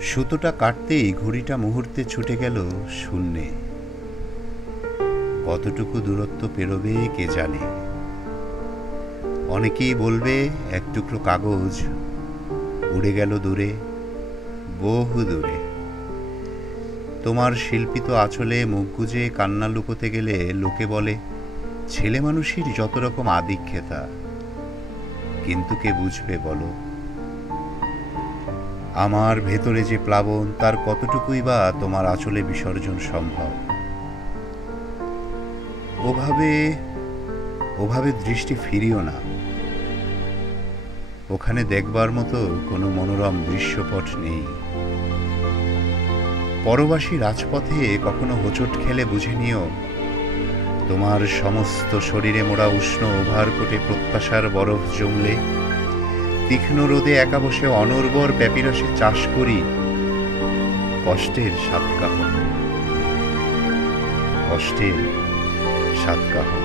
সুতোটা কাটতেই ঘড়িটা মুহূর্তে ছুটে গেল শূন্যে। কতটুকু দূরত্ব পেরোবে কে জানে। অনেকেই বলবে এক টুকরো কাগজ উড়ে গেল দূরে, বহু দূরে। তোমার শিল্পিত আঁচলে মুখ গুজে কান্না লুকোতে গেলে লোকে বলে ছেলে মানুষের যত রকম আদিক্ষেতা। কিন্তু কে বুঝবে বলো? আমার ভেতরে যে প্লাবন, তার কতটুকুই বা তোমার আঁচলে বিসর্জন সম্ভব। ওভাবে ওভাবে দৃষ্টি ফিরিও না। ওখানে দেখবার মতো কোনো মনোরম দৃশ্যপট নেই। পরবাসী রাজপথে কখনো হোঁচট খেলে বুঝে নিও, তোমার সমস্ত শরীরে মোড়া উষ্ণ ওভারকোটে প্রত্যাশার বরফ জমলে তীক্ষ্ণ রোদে একা বসে অনর্বর প্যাপিরসে চাষ করি কষ্টের সাতকাহন, কষ্টের সাতকাহন।